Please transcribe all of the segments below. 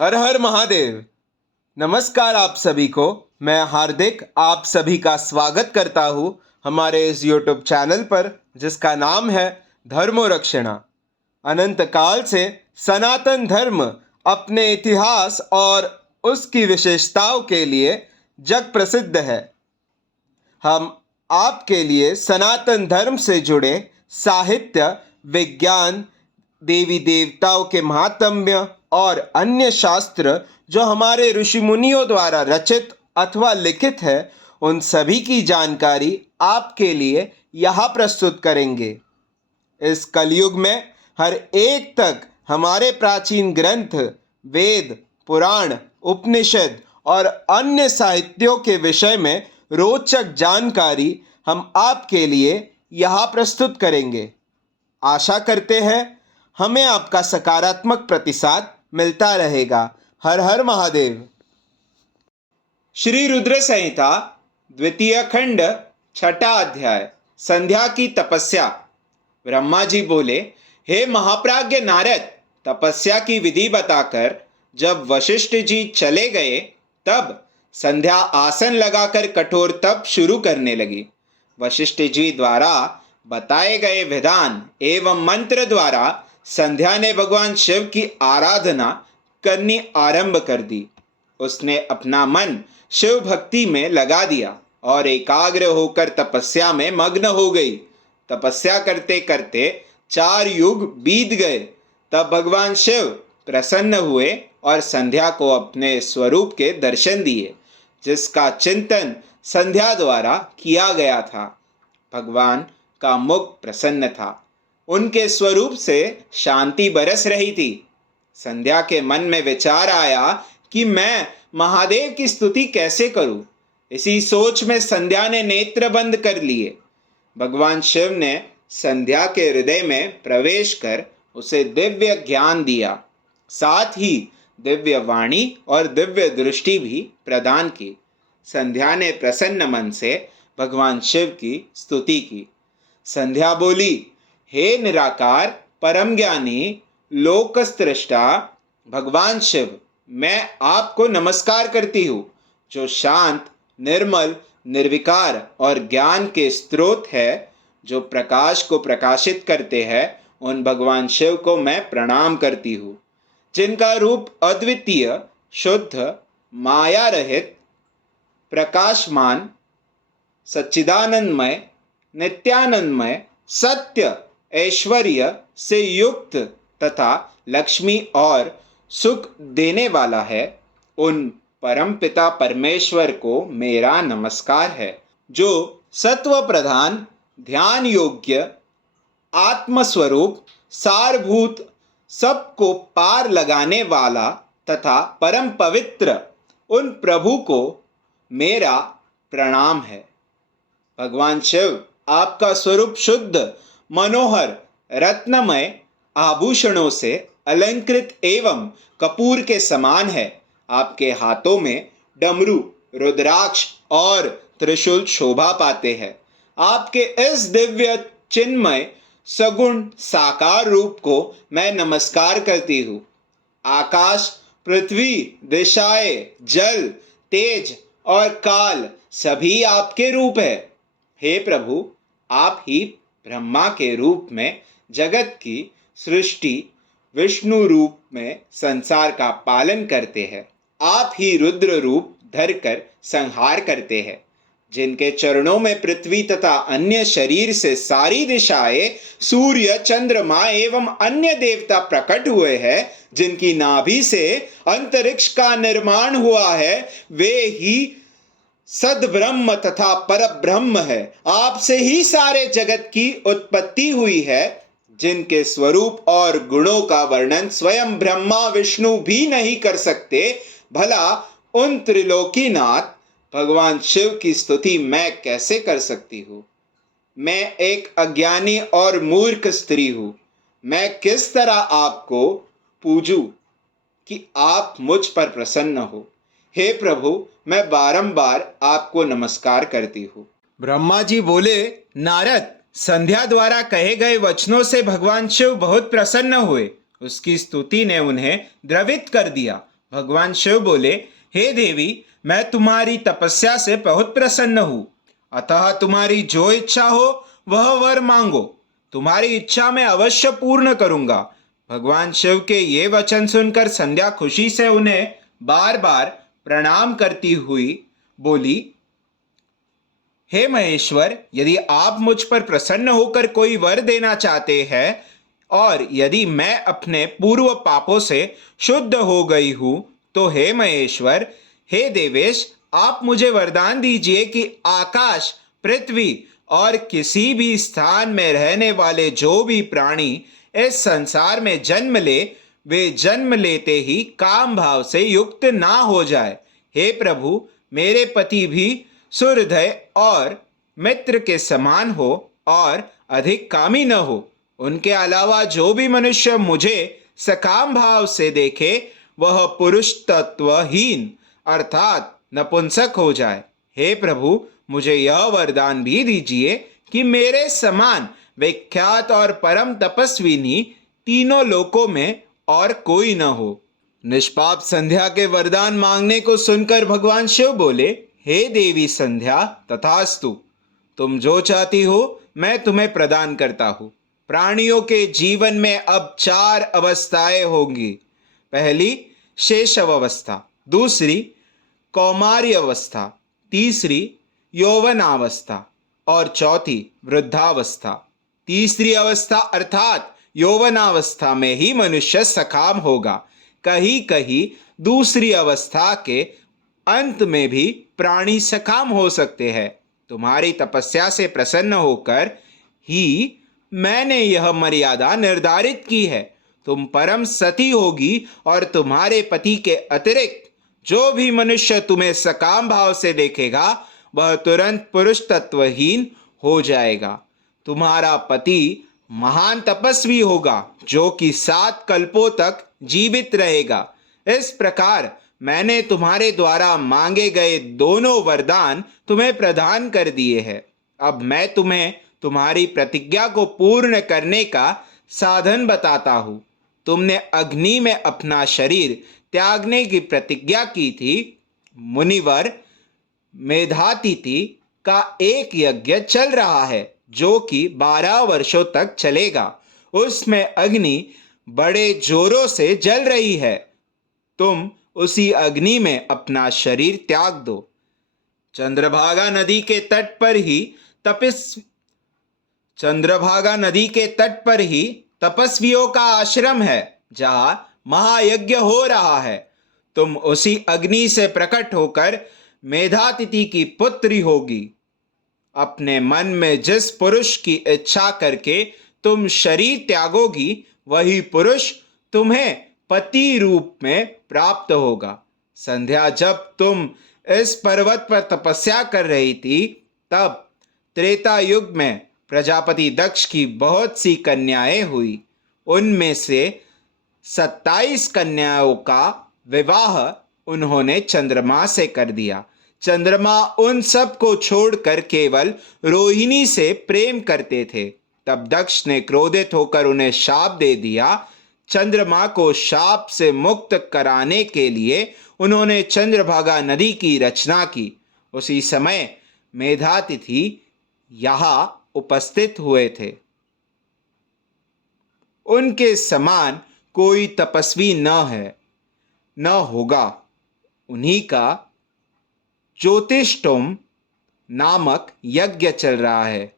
हर हर महादेव। नमस्कार आप सभी को। मैं हार्दिक आप सभी का स्वागत करता हूँ हमारे इस YouTube चैनल पर जिसका नाम है धर्मोरक्षणा। अनंत काल से सनातन धर्म अपने इतिहास और उसकी विशेषताओं के लिए जग प्रसिद्ध है। हम आपके लिए सनातन धर्म से जुड़े साहित्य, विज्ञान, देवी देवताओं के महात्म्य और अन्य शास्त्र जो हमारे ऋषि मुनियों द्वारा रचित अथवा लिखित है, उन सभी की जानकारी आपके लिए यहाँ प्रस्तुत करेंगे। इस कलयुग में हर एक तक हमारे प्राचीन ग्रंथ, वेद, पुराण, उपनिषद और अन्य साहित्यों के विषय में रोचक जानकारी हम आपके लिए यहाँ प्रस्तुत करेंगे। आशा करते हैं हमें आपका सकारात्मक प्रतिसाद मिलता रहेगा। हर हर महादेव। श्री रुद्र संहिता द्वितीय खंड छठा अध्याय संध्या की तपस्या। ब्रह्मा जी बोले, हे महाप्राज्ञ नारद, तपस्या की विधि बताकर जब वशिष्ठ जी चले गए तब संध्या आसन लगाकर कठोर तप शुरू करने लगी। वशिष्ठ जी द्वारा बताए गए विधान एवं मंत्र द्वारा संध्या ने भगवान शिव की आराधना करनी आरंभ कर दी। उसने अपना मन शिव भक्ति में लगा दिया और एकाग्र होकर तपस्या में मग्न हो गई। तपस्या करते करते 4 युग बीत गए। तब भगवान शिव प्रसन्न हुए और संध्या को अपने स्वरूप के दर्शन दिए, जिसका चिंतन संध्या द्वारा किया गया था। भगवान का मुख प्रसन्न था, उनके स्वरूप से शांति बरस रही थी। संध्या के मन में विचार आया कि मैं महादेव की स्तुति कैसे करूं। इसी सोच में संध्या ने नेत्र बंद कर लिए। भगवान शिव ने संध्या के हृदय में प्रवेश कर उसे दिव्य ज्ञान दिया, साथ ही दिव्य वाणी और दिव्य दृष्टि भी प्रदान की। संध्या ने प्रसन्न मन से भगवान शिव की स्तुति की। संध्या बोली, हे निराकार परम ज्ञानी लोकस्त्रष्टा भगवान शिव, मैं आपको नमस्कार करती हूँ, जो शांत, निर्मल, निर्विकार और ज्ञान के स्रोत है, जो प्रकाश को प्रकाशित करते हैं। उन भगवान शिव को मैं प्रणाम करती हूँ, जिनका रूप अद्वितीय, शुद्ध, माया रहित, प्रकाशमान, सच्चिदानंदमय, नित्यानंदमय, सत्य, ऐश्वर्य से युक्त तथा लक्ष्मी और सुख देने वाला है। उन परमपिता परमेश्वर को मेरा नमस्कार है, जो सत्व प्रधान, ध्यान योग्य, आत्मस्वरूप, सारभूत, सबको पार लगाने वाला तथा परम पवित्र उन प्रभु को मेरा प्रणाम है। भगवान शिव, आपका स्वरूप शुद्ध, मनोहर, रत्नमय, आभूषणों से अलंकृत एवं कपूर के समान है। आपके हाथों में डमरू, रुद्राक्ष और त्रिशूल शोभा पाते हैं। आपके इस दिव्य चिन्मय सगुण साकार रूप को मैं नमस्कार करती हूँ। आकाश, पृथ्वी, दिशाएं, जल, तेज और काल सभी आपके रूप है। हे प्रभु, आप ही ब्रह्मा के रूप में जगत की सृष्टि, विष्णु रूप में संसार का पालन करते हैं। आप ही रुद्र रूप धरकर संहार करते हैं। जिनके चरणों में पृथ्वी तथा अन्य शरीर से सारी दिशाएं, सूर्य, चंद्रमा एवं अन्य देवता प्रकट हुए हैं, जिनकी नाभि से अंतरिक्ष का निर्माण हुआ है, वे ही सद्ब्रह्म तथा परब्रह्म है। आपसे ही सारे जगत की उत्पत्ति हुई है, जिनके स्वरूप और गुणों का वर्णन स्वयं ब्रह्मा विष्णु भी नहीं कर सकते। भला उन त्रिलोकीनाथ भगवान शिव की स्तुति मैं कैसे कर सकती हूँ? मैं एक अज्ञानी और मूर्ख स्त्री हूँ। मैं किस तरह आपको पूजूं कि आप मुझ पर प्रसन्न हो? हे प्रभु, मैं बारंबार आपको नमस्कार करती हूँ। ब्रह्मा जी बोले, नारद, संध्या द्वारा कहे गए वचनों से भगवान शिव बहुत प्रसन्न हुए। उसकी स्तुति ने उन्हें द्रवित कर दिया भगवान शिव बोले, हे देवी, मैं तुम्हारी तपस्या से बहुत प्रसन्न हूँ, अतः तुम्हारी जो इच्छा हो वह वर मांगो, तुम्हारी इच्छा मैं अवश्य पूर्ण करूंगा। भगवान शिव के ये वचन सुनकर संध्या खुशी से उन्हें बार बार प्रणाम करती हुई बोली, हे महेश्वर, यदि आप मुझ पर प्रसन्न होकर कोई वर देना चाहते हैं और यदि मैं अपने पूर्व पापों से शुद्ध हो गई हूं, तो हे महेश्वर, हे देवेश, आप मुझे वरदान दीजिए कि आकाश, पृथ्वी और किसी भी स्थान में रहने वाले जो भी प्राणी इस संसार में जन्म ले, वे जन्म लेते ही काम भाव से युक्त ना हो जाए। हे प्रभु, मेरे पति भी सुहृदय और मित्र के समान हो और अधिक कामी न हो। उनके अलावा जो भी मनुष्य मुझे सकाम भाव से देखे वह पुरुष तत्वहीन अर्थात नपुंसक हो जाए। हे प्रभु, मुझे यह वरदान भी दीजिए कि मेरे समान विख्यात और परम तपस्विनी तीनों लोकों में और कोई न हो। निष्पाप संध्या के वरदान मांगने को सुनकर भगवान शिव बोले, हे देवी संध्या, तथास्तु, तुम जो चाहती हो मैं तुम्हें प्रदान करता हूँ। प्राणियों के जीवन में अब 4 अवस्थाएं होंगी। पहली शैशव अवस्था, दूसरी कौमार्य अवस्था, तीसरी यौवनावस्था और चौथी वृद्धावस्था। तीसरी अवस्था अर्थात यौवनावस्था में ही मनुष्य सकाम होगा। कहीं कहीं दूसरी अवस्था के अंत में भी प्राणी सकाम हो सकते हैं। तुम्हारी तपस्या से प्रसन्न होकर ही मैंने यह मर्यादा निर्धारित की है। तुम परम सती होगी और तुम्हारे पति के अतिरिक्त जो भी मनुष्य तुम्हें सकाम भाव से देखेगा वह तुरंत पुरुष तत्वहीन हो जाएगा। तुम्हारा पति महान तपस्वी होगा जो कि 7 कल्पों तक जीवित रहेगा। इस प्रकार मैंने तुम्हारे द्वारा मांगे गए दोनों वरदान तुम्हें प्रदान कर दिए हैं। अब मैं तुम्हें तुम्हारी प्रतिज्ञा को पूर्ण करने का साधन बताता हूँ। तुमने अग्नि में अपना शरीर त्यागने की प्रतिज्ञा की थी। मुनिवर मेधातिथि का एक यज्ञ चल रहा है जो कि 12 वर्षों तक चलेगा। उसमें अग्नि बड़े जोरों से जल रही है। तुम उसी अग्नि में अपना शरीर त्याग दो। चंद्रभागा नदी के तट पर ही तपस्वियों का आश्रम है जहां महायज्ञ हो रहा है। तुम उसी अग्नि से प्रकट होकर मेधातिथि की पुत्री होगी। अपने मन में जिस पुरुष की इच्छा करके तुम शरीर त्यागोगी वही पुरुष तुम्हें पति रूप में प्राप्त होगा। संध्या, जब तुम इस पर्वत पर तपस्या कर रही थी तब त्रेता युग में प्रजापति दक्ष की बहुत सी कन्याएं हुई। उनमें से 27 कन्याओं का विवाह उन्होंने चंद्रमा से कर दिया। चंद्रमा उन सब को छोड़कर केवल रोहिणी से प्रेम करते थे। तब दक्ष ने क्रोधित होकर उन्हें शाप दे दिया। चंद्रमा को शाप से मुक्त कराने के लिए उन्होंने चंद्रभागा नदी की रचना की। उसी समय मेधातिथि यहाँ उपस्थित हुए थे। उनके समान कोई तपस्वी न होगा। उन्हीं का ज्योतिष्टोम नामक यज्ञ चल रहा है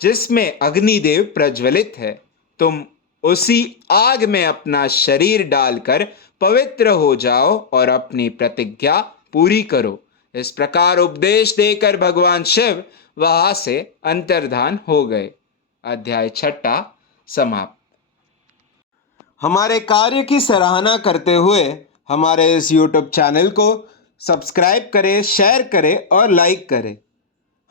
जिसमें अग्निदेव प्रज्वलित है। तुम उसी आग में अपना शरीर डालकर पवित्र हो जाओ और अपनी प्रतिज्ञा पूरी करो। इस प्रकार उपदेश देकर भगवान शिव वहां से अंतर्धान हो गए। अध्याय 6 समाप्त। हमारे कार्य की सराहना करते हुए हमारे इस YouTube चैनल को सब्सक्राइब करें, शेयर करें और लाइक करें।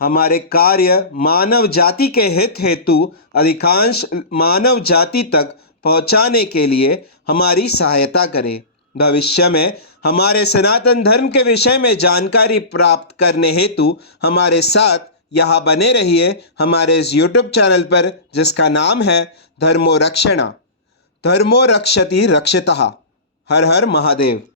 हमारे कार्य मानव जाति के हित हेतु अधिकांश मानव जाति तक पहुंचाने के लिए हमारी सहायता करें। भविष्य में हमारे सनातन धर्म के विषय में जानकारी प्राप्त करने हेतु हमारे साथ यहाँ बने रहिए हमारे इस YouTube चैनल पर, जिसका नाम है धर्मो रक्षणा। धर्मो रक्षति रक्षितः। हर हर महादेव।